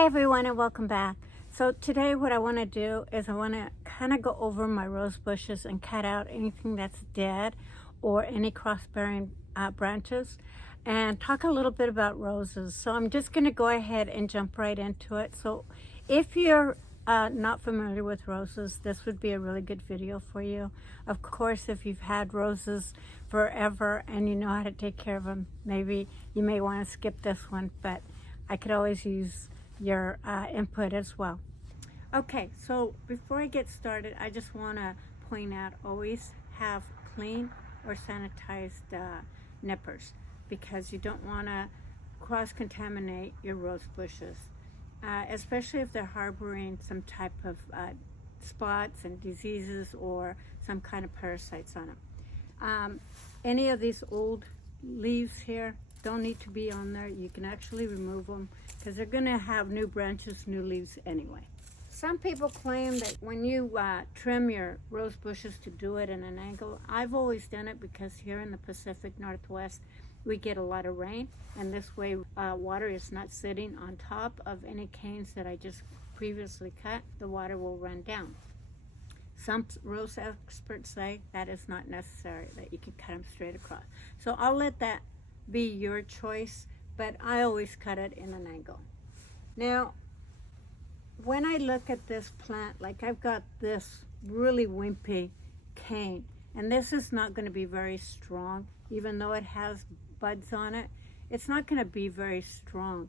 Hey everyone, and welcome back. So today what I want to do is I want to kind of go over my rose bushes and cut out anything that's dead or any cross-bearing branches and talk a little bit about roses. So I'm just going to go ahead and jump right into it. So if you're not familiar with roses, this would be a really good video for you. Of course, if you've had roses forever and you know how to take care of them, maybe you may want to skip this one, but I could always use your input as well. Okay, so before I get started, I just want to point out, always have clean or sanitized nippers, because you don't want to cross-contaminate your rose bushes, especially if they're harboring some type of spots and diseases or some kind of parasites on them. Any of these old leaves here don't need to be on there. You can actually remove them because they're going to have new branches, new leaves anyway. Some people claim that when you trim your rose bushes to do it in an angle. I've always done it because here in the Pacific Northwest we get a lot of rain, and this way water is not sitting on top of any canes that I just previously cut. The water will run down. Some rose experts say that is not necessary, that you can cut them straight across. So I'll let that be your choice, but I always cut it in an angle. Now, when I look at this plant, like I've got this really wimpy cane, and this is not going to be very strong, even though it has buds on it. It's not going to be very strong.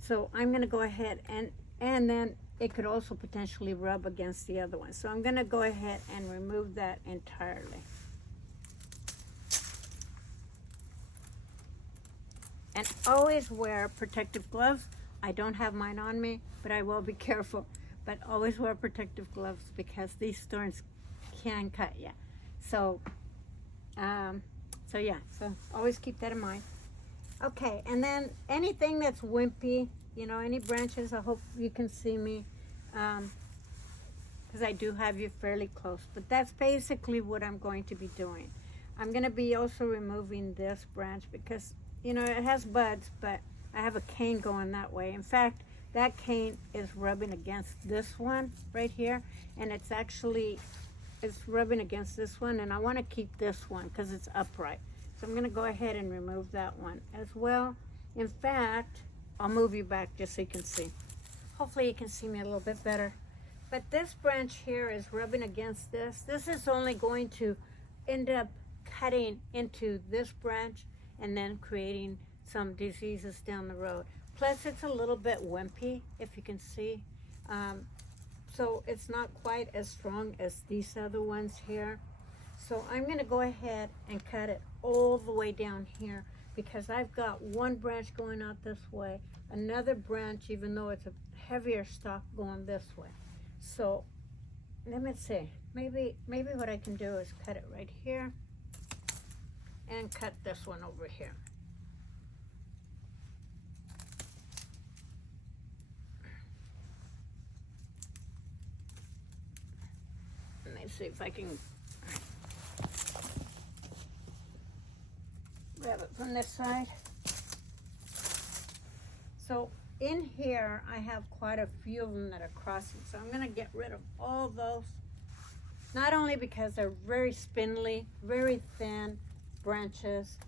So I'm going to go ahead and then it could also potentially rub against the other one. So I'm going to go ahead and remove that entirely. And always wear protective gloves. I don't have mine on me, but I will be careful. But always wear protective gloves because these thorns can cut you. So always keep that in mind. Okay, and then anything that's wimpy, you know, any branches, I hope you can see me because I do have you fairly close. But that's basically what I'm going to be doing. I'm going to be also removing this branch because, you know, it has buds, but I have a cane going that way. In fact, that cane is rubbing against this one right here, and it's rubbing against this one, and I want to keep this one because it's upright. So I'm going to go ahead and remove that one as well. In fact, I'll move you back just so you can see. Hopefully you can see me a little bit better. But this branch here is rubbing against this. This is only going to end up cutting into this branch and then creating some diseases down the road. Plus it's a little bit wimpy, if you can see. So it's not quite as strong as these other ones here. So I'm going to go ahead and cut it all the way down here because I've got one branch going out this way, another branch, even though it's a heavier stalk, going this way. So let me see, maybe what I can do is cut it right here and cut this one over here. Let me see if I can grab it from this side. So in here I have quite a few of them that are crossing, so I'm going to get rid of all those, not only because they're very spindly, very thin branches,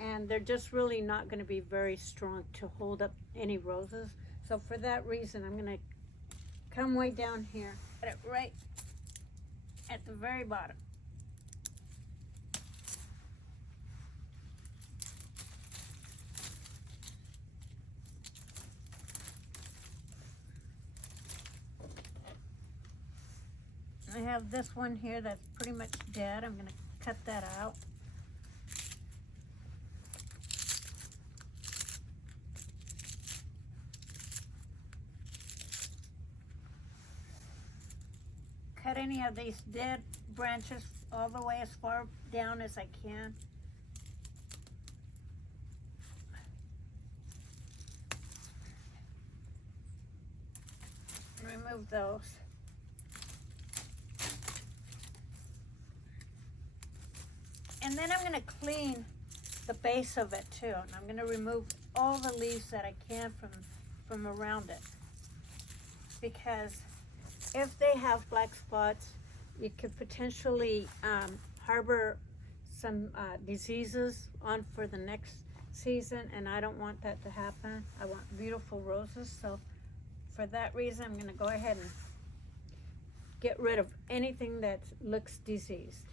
and they're just really not going to be very strong to hold up any roses. So for that reason, I'm going to come way down here, put it right at the very bottom. I have this one here that's pretty much dead. I'm going to cut that out. Cut any of these dead branches all the way as far down as I can. Remove those. And then I'm going to clean the base of it too. And I'm going to remove all the leaves that I can from around it. because if they have black spots, you could potentially harbor some diseases on for the next season, and I don't want that to happen. I want beautiful roses, so for that reason, I'm going to go ahead and get rid of anything that looks diseased.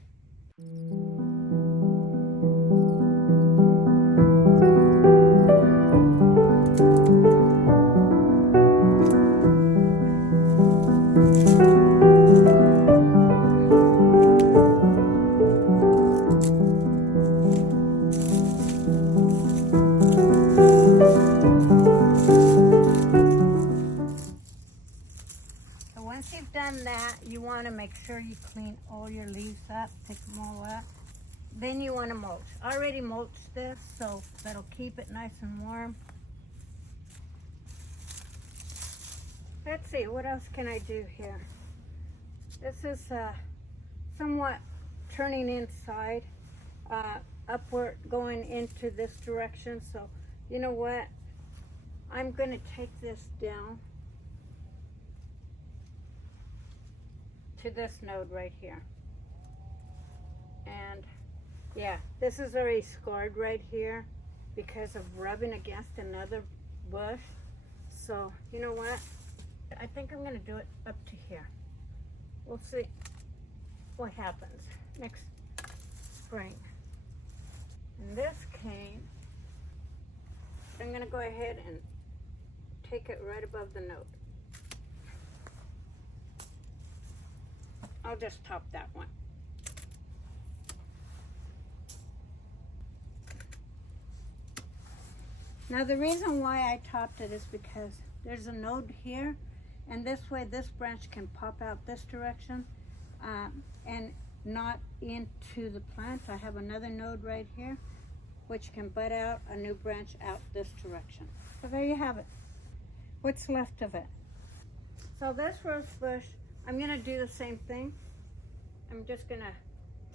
Once you've done that, you want to make sure you clean all your leaves up, pick them all up. Then you want to mulch. I already mulched this, so that'll keep it nice and warm. Let's see, what else can I do here? This is somewhat turning inside, upward, going into this direction. So, you know what? I'm going to take this down to this node right here. And yeah, this is already scarred right here because of rubbing against another bush. So you know what, I think I'm going to do it up to here. We'll see what happens next spring. In this cane, I'm going to go ahead and take it right above the node. I'll just top that one. Now the reason why I topped it is because there's a node here, and this way this branch can pop out this direction and not into the plant. I have another node right here which can bud out a new branch out this direction. So there you have it. What's left of it. So this rose bush, I'm going to do the same thing. I'm just going to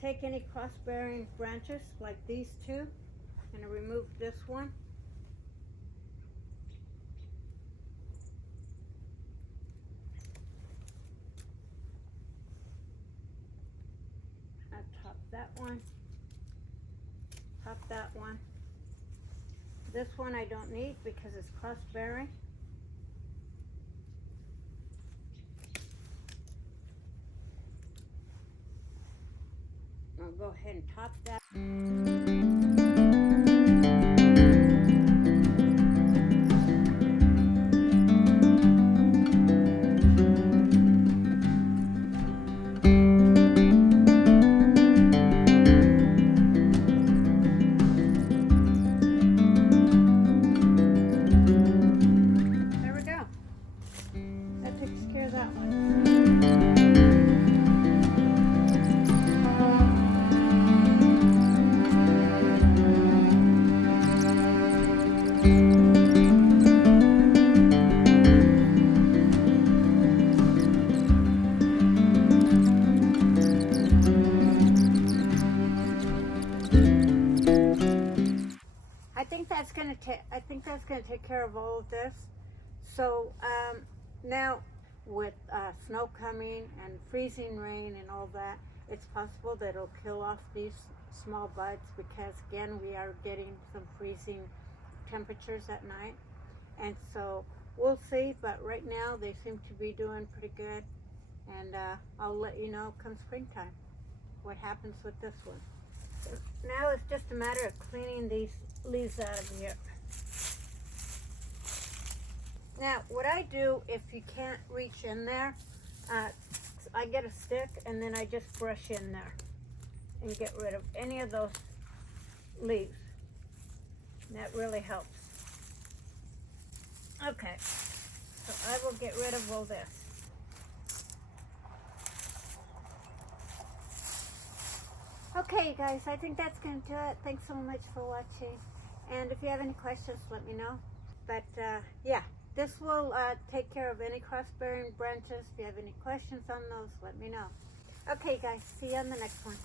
take any cross-bearing branches like these two. I'm going to remove this one. I'll top that one. Top that one. This one I don't need because it's cross-bearing. I'll go ahead and top that. There we go. That takes care of that one. I think that's going to take care of all of this. So now with snow coming and freezing rain and all that, it's possible that it'll kill off these small buds because again we are getting some freezing temperatures at night, and so we'll see, but right now they seem to be doing pretty good, and I'll let you know come springtime what happens with this one. Now it's just a matter of cleaning these leaves out of here. Now what I do, if you can't reach in there, I get a stick and then I just brush in there and get rid of any of those leaves. And that really helps. Okay, so I will get rid of all this. Okay, you guys, I think that's going to do it. Thanks so much for watching. And if you have any questions, let me know. But yeah, this will take care of any cross-bearing branches. If you have any questions on those, let me know. Okay, guys, see you on the next one.